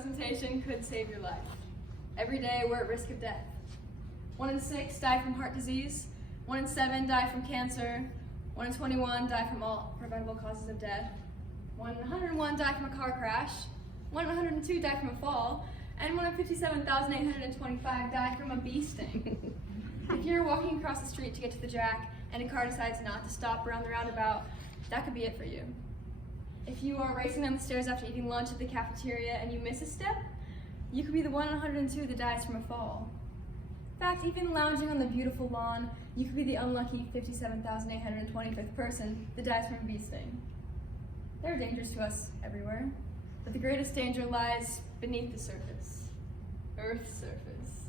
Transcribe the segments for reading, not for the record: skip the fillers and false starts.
presentation could save your life. Every day we're at risk of death. 1 in 6 die from heart disease, 1 in 7 die from cancer, 1 in 21 die from all preventable causes of death, 1 in 101 die from a car crash, 1 in 102 die from a fall, and 1 in 57,825 die from a bee sting. If you're walking across the street to get to the jack and a car decides not to stop around the roundabout, that could be it for you. If you are racing down the stairs after eating lunch at the cafeteria and you miss a step, you could be the 1 in 102 that dies from a fall. In fact, even lounging on the beautiful lawn, you could be the unlucky 57,825th person that dies from a bee sting. There are dangers to us everywhere, but the greatest danger lies beneath the surface, Earth's surface.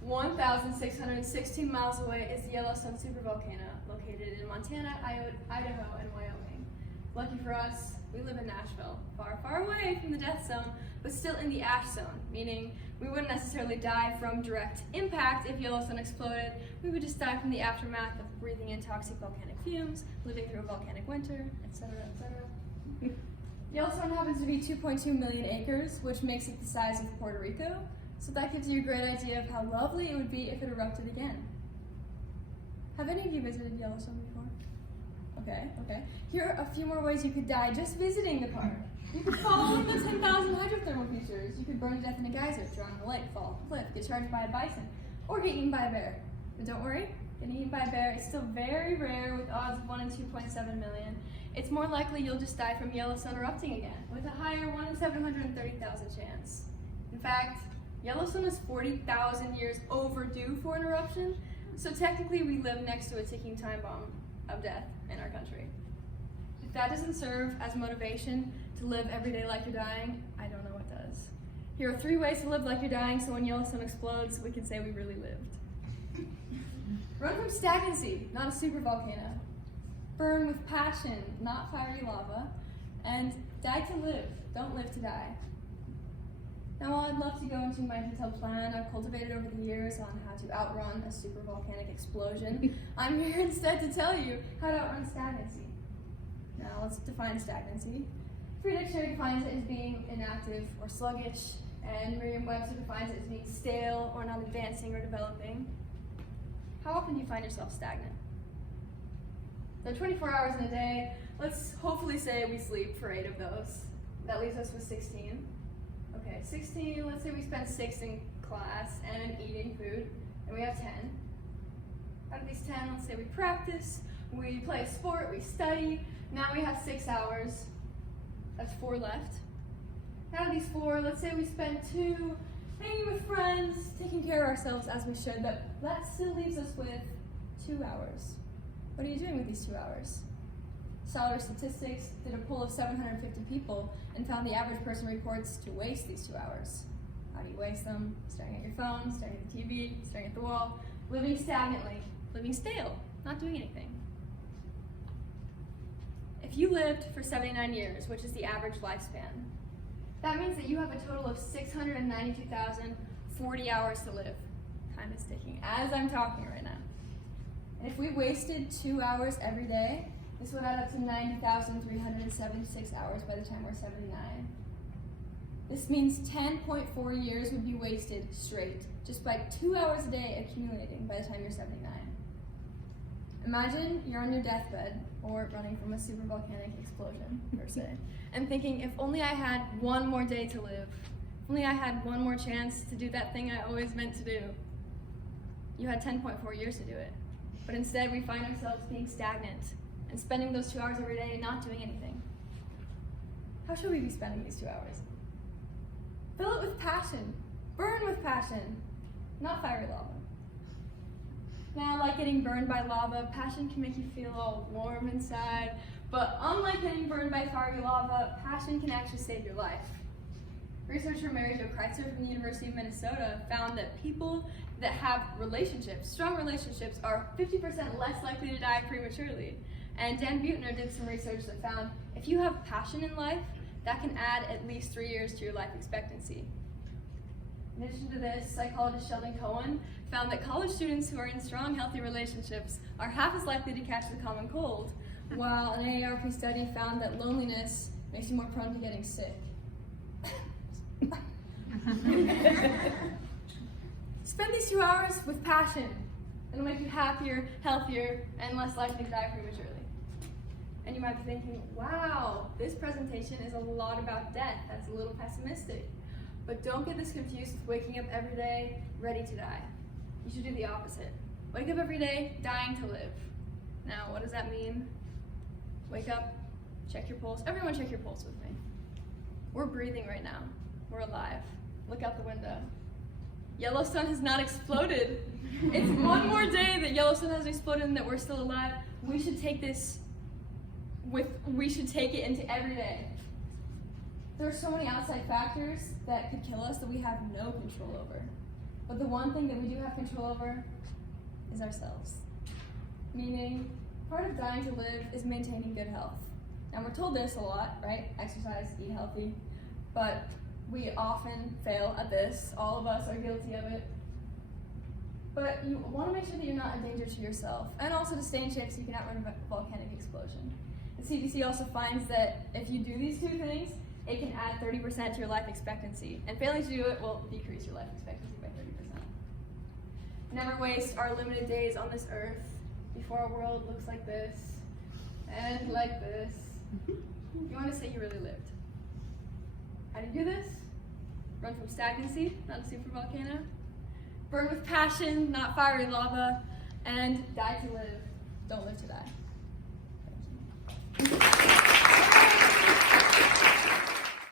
1,616 miles away is the Yellowstone supervolcano, located in Montana, Idaho, and Wyoming. Lucky for us, we live in Nashville, far, far away from the death zone, but still in the ash zone, meaning we wouldn't necessarily die from direct impact if Yellowstone exploded. We would just die from the aftermath of breathing in toxic volcanic fumes, living through a volcanic winter, etc., etc. Yellowstone happens to be 2.2 million acres, which makes it the size of Puerto Rico, so that gives you a great idea of how lovely it would be if it erupted again. Have any of you visited Yellowstone before? Okay. Here are a few more ways you could die just visiting the park. You could fall in the 10,000 hydrothermal features. You could burn to death in a geyser, drown in a lake, fall off a cliff, get charged by a bison, or get eaten by a bear. But don't worry, getting eaten by a bear is still very rare with odds of 1 in 2.7 million. It's more likely you'll just die from Yellowstone erupting again, with a higher 1 in 730,000 chance. In fact, Yellowstone is 40,000 years overdue for an eruption, so technically we live next to a ticking time bomb of death in our country. If that doesn't serve as motivation to live every day like you're dying, I don't know what does. Here are 3 ways to live like you're dying, so when Yellowstone explodes, we can say we really lived. Run from stagnancy, not a supervolcano. Burn with passion, not fiery lava. And die to live, don't live to die. Now, while I'd love to go into my detailed plan I've cultivated over the years on how to outrun a supervolcanic explosion, I'm here instead to tell you how to outrun stagnancy. Now, let's define stagnancy. Free Dictionary defines it as being inactive or sluggish, and Merriam-Webster defines it as being stale or not advancing or developing. How often do you find yourself stagnant? There are 24 hours in a day. Let's hopefully say we sleep for 8 of those. That leaves us with 16. Okay, 16, let's say we spend 6 in class and eating food, and we have 10. Out of these 10, let's say we practice, we play a sport, we study. Now we have 6 hours. That's 4 left. Out of these 4, let's say we spend 2 hanging with friends, taking care of ourselves as we should, but that still leaves us with 2 hours. What are you doing with these 2 hours? Salary Statistics did a poll of 750 people and found the average person reports to waste these 2 hours. How do you waste them? Staring at your phone, staring at the TV, staring at the wall, living stagnantly, living stale, not doing anything. If you lived for 79 years, which is the average lifespan, that means that you have a total of 692,040 hours to live. Time is ticking as I'm talking right now. And if we wasted 2 hours every day, this would add up to 90,376 hours by the time we're 79. This means 10.4 years would be wasted straight, just by 2 hours a day accumulating by the time you're 79. Imagine you're on your deathbed, or running from a supervolcanic explosion, per se, and thinking, if only I had 1 more day to live, if only I had 1 more chance to do that thing I always meant to do. You had 10.4 years to do it, but instead we find ourselves being stagnant and spending those 2 hours every day not doing anything. How should we be spending these 2 hours? Fill it with passion. Burn with passion, not fiery lava. Now, like getting burned by lava, passion can make you feel all warm inside, but unlike getting burned by fiery lava, passion can actually save your life. Researcher Mary Jo Kreitzer from the University of Minnesota found that people that have relationships, strong relationships, are 50% less likely to die prematurely. And Dan Buettner did some research that found if you have passion in life, that can add at least 3 years to your life expectancy. In addition to this, psychologist Sheldon Cohen found that college students who are in strong, healthy relationships are half as likely to catch the common cold, while an AARP study found that loneliness makes you more prone to getting sick. Spend these 2 hours with passion. It'll make you happier, healthier, and less likely to die prematurely. And you might be thinking, wow, this presentation is a lot about death. That's a little pessimistic. But don't get this confused with waking up every day ready to die. You should do the opposite. Wake up every day dying to live. Now, what does that mean? Wake up, check your pulse. Everyone check your pulse with me. We're breathing right now. We're alive. Look out the window. Yellowstone has not exploded. It's one more day that Yellowstone hasn't exploded and that we're still alive. We should take it into every day. There are so many outside factors that could kill us that we have no control over. But the one thing that we do have control over is ourselves. Meaning, part of dying to live is maintaining good health. And we're told this a lot, right? Exercise, eat healthy. But we often fail at this. All of us are guilty of it. But you want to make sure that you're not a danger to yourself, and also to stay in shape so you can outrun a volcanic explosion. The CDC also finds that if you do these 2 things, it can add 30% to your life expectancy. And failing to do it will decrease your life expectancy by 30%. Never waste our limited days on this earth before our world looks like this, and like this. You want to say you really lived. How do you do this? Run from stagnancy, not a supervolcano. Burn with passion, not fiery lava. And die to live. Don't live to die.